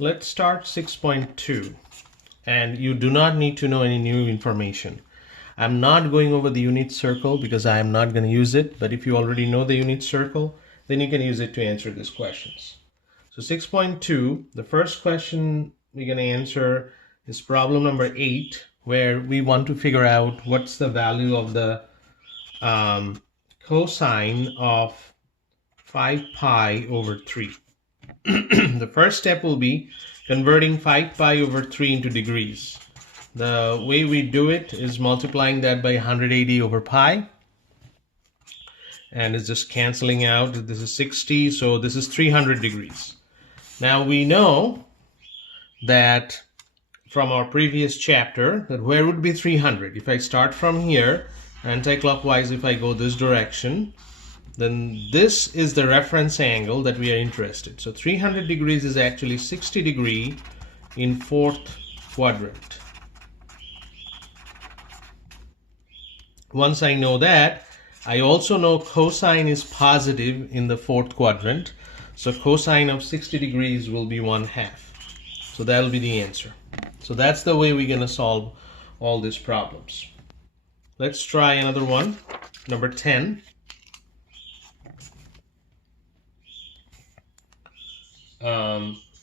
Let's start 6.2, and you do not need to know any new information. I'm not going over the unit circle because I am not going to use it, but if you already know the unit circle, then you can use it to answer these questions. So 6.2, the first question we're going to answer is problem number 8, where we want to figure out what's the value of the cosine of 5 pi over 3. The first step will be converting 5 pi over 3 into degrees. The way we do it is multiplying that by 180 over pi, and it's just canceling out. This is 60, so this is 300 degrees. Now we know that from our previous chapter that where would be 300? If I start from here, anti-clockwise, if I go this direction, then this is the reference angle that we are interested. So 300 degrees is actually 60 degree in fourth quadrant. Once I know that, I also know cosine is positive in the fourth quadrant. So cosine of 60 degrees will be 1/2. So that'll be the answer. So that's the way we're going to solve all these problems. Let's try another one. Number 10.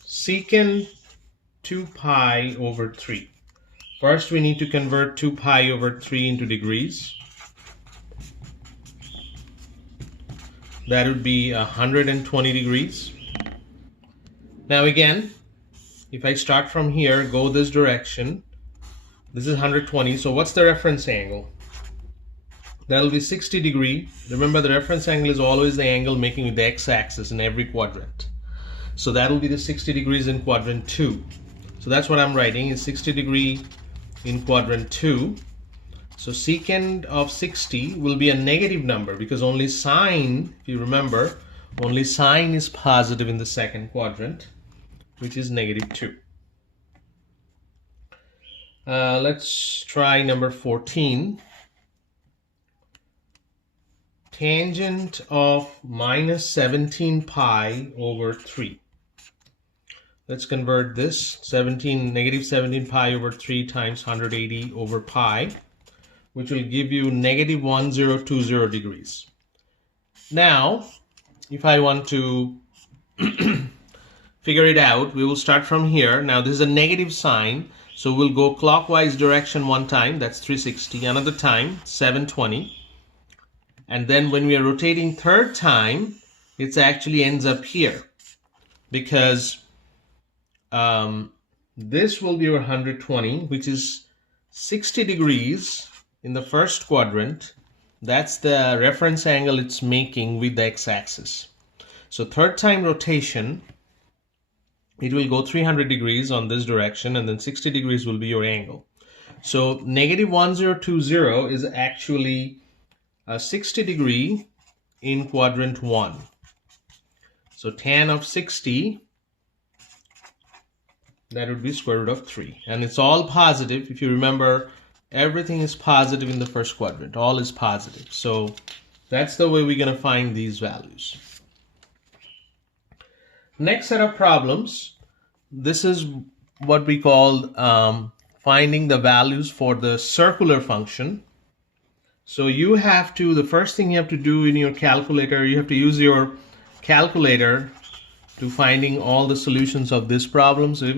Secant 2 pi over 3. First, we need to convert 2 pi over 3 into degrees. That would be 120 degrees. Now again, if I start from here, go this direction, this is 120. So what's the reference angle? That'll be 60 degree. Remember, the reference angle is always the angle making with the x-axis in every quadrant. So that'll be the 60 degrees in quadrant 2. So that's what I'm writing, is 60 degree in quadrant 2. So secant of 60 will be a negative number because only sine, if you remember, only sine is positive in the second quadrant, which is -2. Let's try number 14. Tangent of -17 pi over 3. Let's convert this. -17 pi over 3 times 180 over pi, which will give you -1020 degrees. Now, if I want to figure it out, we will start from here. Now, this is a negative sign, so we'll go clockwise direction one time, that's 360, another time, 720. And then when we are rotating third time, it actually ends up here because this will be 120, which is 60 degrees in the first quadrant. That's the reference angle it's making with the x-axis. So third time rotation, it will go 300 degrees on this direction, and then 60 degrees will be your angle. So -1020 is actually a 60 degree in quadrant 1. So tan of 60, that would be square root of 3. And it's all positive. If you remember, everything is positive in the first quadrant. All is positive. So that's the way we're going to find these values. Next set of problems. This is what we call finding the values for the circular function. So you have to, the first thing you have to do in your calculator, you have to use your calculator to finding all the solutions of this problem. So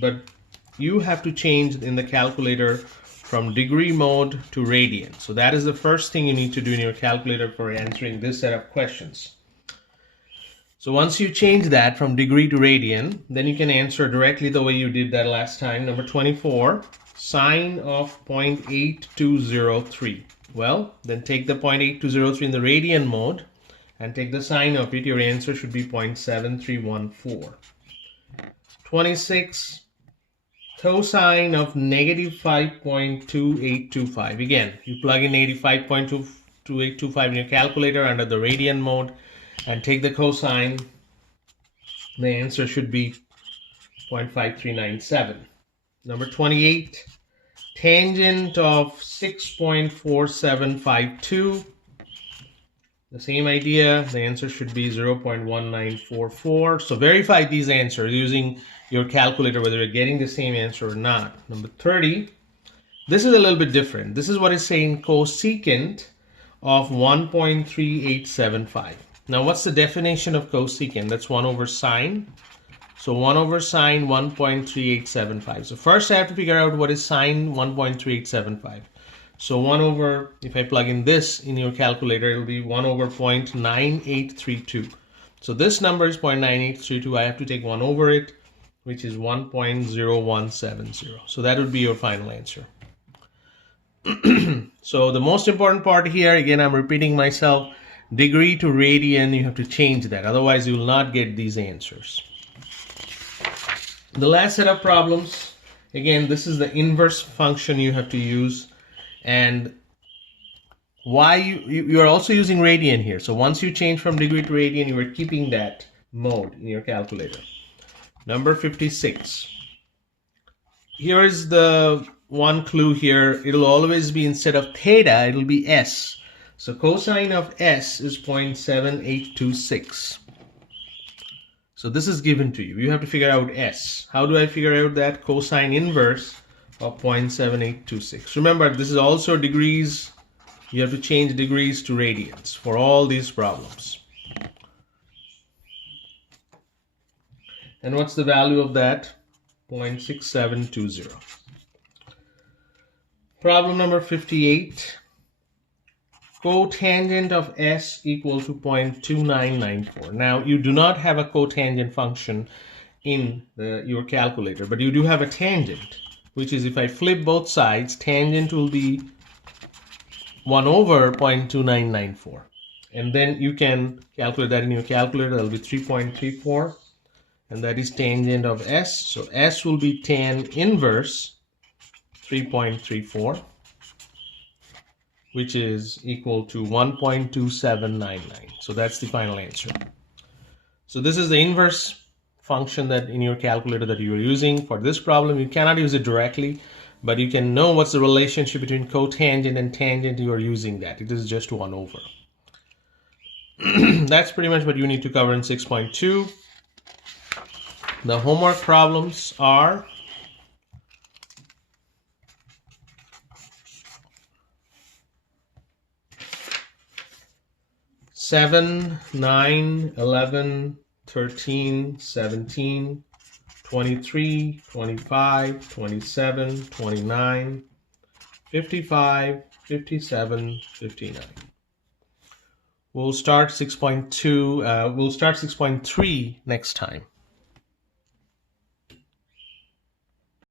but you have to change in the calculator from degree mode to radian. So that is the first thing you need to do in your calculator for answering this set of questions. So once you change that from degree to radian, then you can answer directly the way you did that last time. Number 24, sine of 0.8203. Well, then take the 0.8203 in the radian mode and take the sine of it. Your answer should be 0.7314. 26, cosine of -5.2825. Again, you plug in 85.2825 in your calculator under the radian mode and take the cosine. The answer should be 0.5397. Number 28, tangent of 6.4752. The same idea, the answer should be 0.1944. So verify these answers using your calculator whether you're getting the same answer or not. Number 30, this is a little bit different. This is what is saying cosecant of 1.3875. Now what's the definition of cosecant? That's 1 over sine. So 1 over sine 1.3875. So first I have to figure out what is sine 1.3875. So 1 over, if I plug in this in your calculator, it'll be 1 over 0.9832. So this number is 0.9832. I have to take 1 over it, which is 1.0170. So that would be your final answer. So the most important part here, again, I'm repeating myself, degree to radian, you have to change that. Otherwise, you will not get these answers. The last set of problems, again, this is the inverse function you have to use. And why you are also using radian here. So once you change from degree to radian, you are keeping that mode in your calculator. Number 56. Here is the one clue here. It'll always be, instead of theta, it'll be s. So cosine of s is 0.7826. So this is given to you. You have to figure out s. How do I figure out that? Cosine inverse of 0.7826. Remember, this is also degrees. You have to change degrees to radians for all these problems. And what's the value of that? 0.6720. Problem number 58. Cotangent of s equal to 0.2994. Now, you do not have a cotangent function in your calculator, but you do have a tangent, which is, if I flip both sides, tangent will be 1 over 0.2994. And then you can calculate that in your calculator. That will be 3.34. And that is tangent of s. So s will be tan inverse 3.34. which is equal to 1.2799. So that's the final answer. So this is the inverse function that in your calculator that you're using. For this problem, you cannot use it directly, but you can know what's the relationship between cotangent and tangent. You are using that. It is just 1 over. That's pretty much what you need to cover in 6.2. The homework problems are seven, 9, 11, 13, 17, 23, 25, 27, 29, 55, 57, 59. We'll start 6.2, we'll start 6.3 next time.